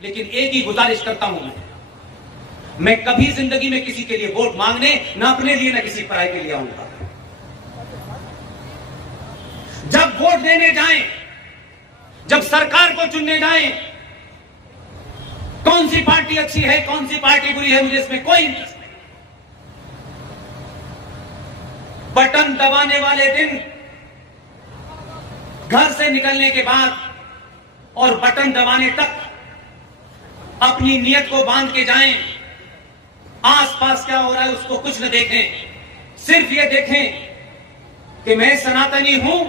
लेकिन एक ही गुजारिश करता हूं मैं कभी जिंदगी में किसी के लिए वोट मांगने ना अपने लिए ना किसी पराई के लिए आऊंगा। जब वोट देने जाएं, जब सरकार को चुनने जाएं, कौन सी पार्टी अच्छी है कौन सी पार्टी बुरी है मुझे इसमें कोई इंटरेस्ट नहीं। बटन दबाने वाले दिन, घर से निकलने के बाद और बटन दबाने तक अपनी नीयत को बांध के जाएं। आसपास क्या हो रहा है उसको कुछ न देखें, सिर्फ ये देखें कि मैं सनातनी हूं,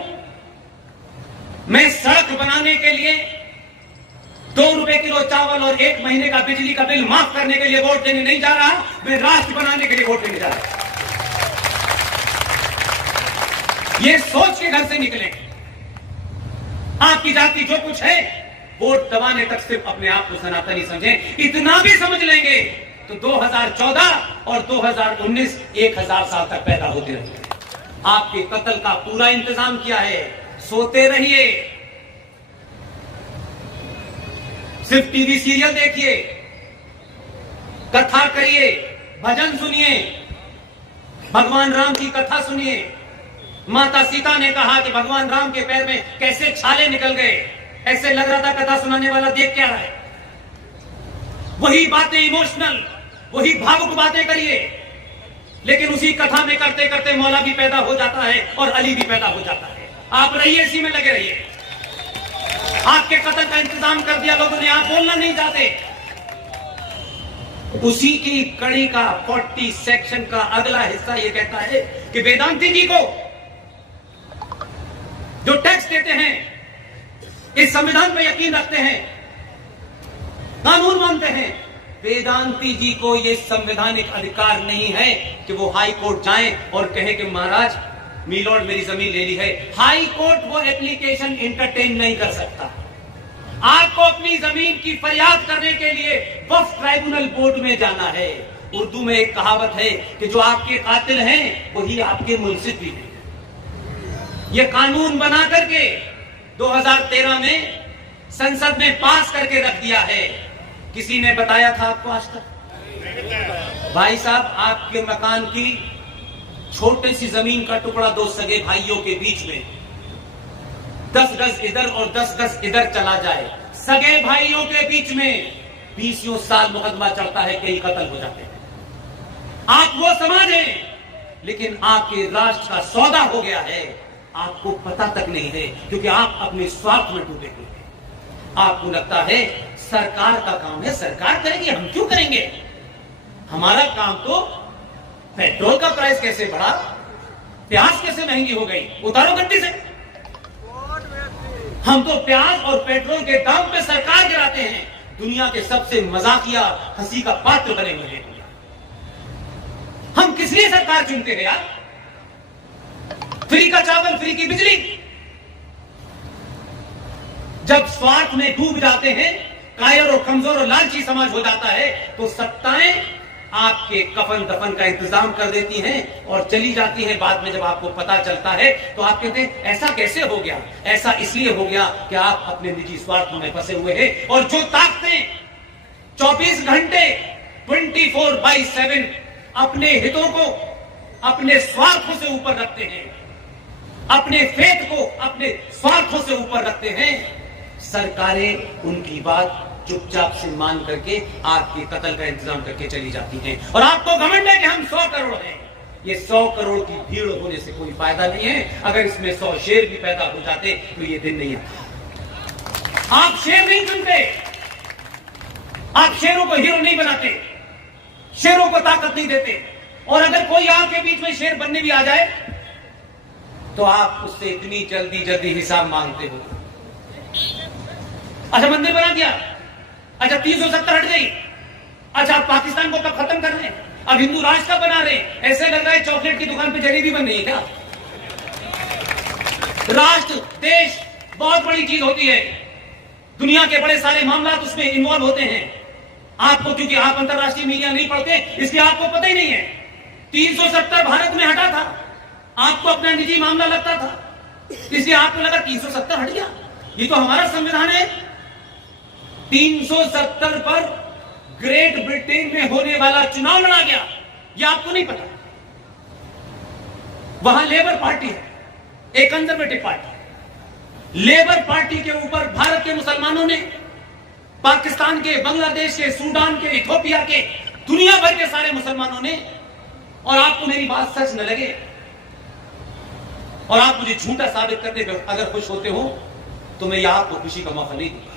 मैं सड़क बनाने के लिए 2 रुपए किलो चावल और 1 महीने का बिजली का बिल माफ करने के लिए वोट देने नहीं जा रहा, मैं राष्ट्र बनाने के लिए वोट देने जा रहा। ये सोच के घर से निकले, आपकी जाति जो कुछ है वोट दबाने तक सिर्फ अपने आप को सनातनी समझें। इतना भी समझ लेंगे तो 2014 और 2019 1000 साल तक पैदा होते रहेंगे। आपके कत्ल का पूरा इंतजाम किया है, सोते रहिए, सिर्फ टीवी सीरियल देखिए, कथा करिए, भजन सुनिए, भगवान राम की कथा सुनिए। माता सीता ने कहा कि भगवान राम के पैर में कैसे छाले निकल गए, ऐसे लग रहा था कथा सुनाने वाला देख क्या रहा है। वही बातें इमोशनल, वही भावुक बातें करिए, लेकिन उसी कथा में करते करते मौला भी पैदा हो जाता है और अली भी पैदा हो जाता है। आप रहिए, इसी में लगे रहिए। आपके कत्ल का इंतजाम कर दिया लोगों ने, आप बोलना नहीं चाहते। उसी की कड़ी का 40 सेक्शन का अगला हिस्सा यह कहता है कि वेदांती जी को जो टैक्स देते हैं, इस संविधान पर यकीन रखते हैं, कानून मानते हैं, वेदांती जी को यह संवैधानिक अधिकार नहीं है कि वो हाई कोर्ट जाएं और कहें कि महाराज मीलॉर्ड मेरी जमीन ले ली है। हाई कोर्ट वो एप्लीकेशन एंटरटेन नहीं कर सकता। आपको अपनी जमीन की फरियाद करने के लिए वक्फ ट्राइब्यूनल बोर्ड में जाना है। उर्दू में एक कहावत है कि जो आपके कातिल हैं वही आपके मुंसिफ भी हैं। ये कानून बना करके 2013 में संसद में पास करके रख दिया है। किसी ने बताया था आपको आज तक? भाई साहब, आपके मकान की छोटी सी जमीन का टुकड़ा 2 सगे भाइयों के बीच में 10 गज इधर और 10 गज इधर चला जाए, सगे भाइयों के बीच में 20 साल मुकदमा चलता है, कई कत्ल हो जाते हैं। आप वो समाज हैं, लेकिन आपके राष्ट्र का सौदा हो गया है, आपको पता तक नहीं है, क्योंकि आप अपने स्वार्थ में डूबे हुए हैं। आपको लगता है सरकार का काम है, सरकार करेगी, हम क्यों करेंगे? हमारा काम तो पेट्रोल का प्राइस कैसे बढ़ा, प्याज कैसे महंगी हो गई, उतारो गड्डी से। हम तो प्याज और पेट्रोल के दाम पे सरकार गिराते हैं, दुनिया के सबसे मजाकिया हंसी का पात्र बने हुए हैं। हम किस लिए सरकार चुनते हैं यार? फ्री का चावल, फ्री की बिजली। जब स्वार्थ में डूब जाते हैं, कायर और कमजोर और लालची समाज हो जाता है, तो सत्ताएं आपके कफन दफन का इंतजाम कर देती हैं और चली जाती हैं। बाद में जब आपको पता चलता है तो आप कहते हैं ऐसा कैसे हो गया? ऐसा इसलिए हो गया कि आप अपने निजी स्वार्थों में फंसे हुए हैं। और जो ताकतें 24 घंटे 24/7 अपने हितों को अपने स्वार्थों से ऊपर रखते हैं, अपने फेथ को अपने स्वार्थों से ऊपर रखते हैं, सरकारें उनकी बात चुपचाप से मान करके आपके कत्ल का इंतजाम करके चली जाती हैं। और आपको घमंड है कि हम 100 करोड़ हैं। ये 100 करोड़ की भीड़ होने से कोई फायदा नहीं है। अगर इसमें 100 शेर भी पैदा हो जाते तो ये दिन नहीं आता। आप शेर नहीं चुनते, आप शेरों को हीरो नहीं बनाते, शेरों को ताकत नहीं देते। और अगर कोई आपके बीच में शेर बनने भी आ जाए तो आप उससे इतनी जल्दी हिसाब मांगते हो। अच्छा, मंदिर बना दिया, अच्छा 370 हट गई, अच्छा आप पाकिस्तान को कब खत्म कर रहे हैं? अब हिंदू राष्ट्र कब बना रहे हैं? ऐसे लग रहा है चॉकलेट की दुकान पे जलेबी बन रही है क्या? राष्ट्र देश बहुत बड़ी चीज होती है, दुनिया के बड़े सारे मामला उसमें इन्वॉल्व होते हैं। आपको, क्योंकि आप अंतरराष्ट्रीय मीडिया नहीं पढ़ते, इसलिए आपको पता ही नहीं है। 370 भारत में हटा था, आपको अपना निजी मामला लगता था, इसलिए आपको लगा 370 हट गया, ये तो हमारा संविधान है। 370 पर ग्रेट ब्रिटेन में होने वाला चुनाव लड़ा गया, यह आपको नहीं पता। वहां लेबर पार्टी है, एक कंजर्वेटिव पार्टी। लेबर पार्टी के ऊपर भारत के मुसलमानों ने, पाकिस्तान के, बांग्लादेश के, सूडान के, इथोपिया के, दुनिया भर के सारे मुसलमानों ने, और आपको मेरी बात सच न लगे और आप मुझे झूठा साबित करने पे अगर खुश होते हो तो मैं यह आपको खुशी का मौका नहीं दूंगा।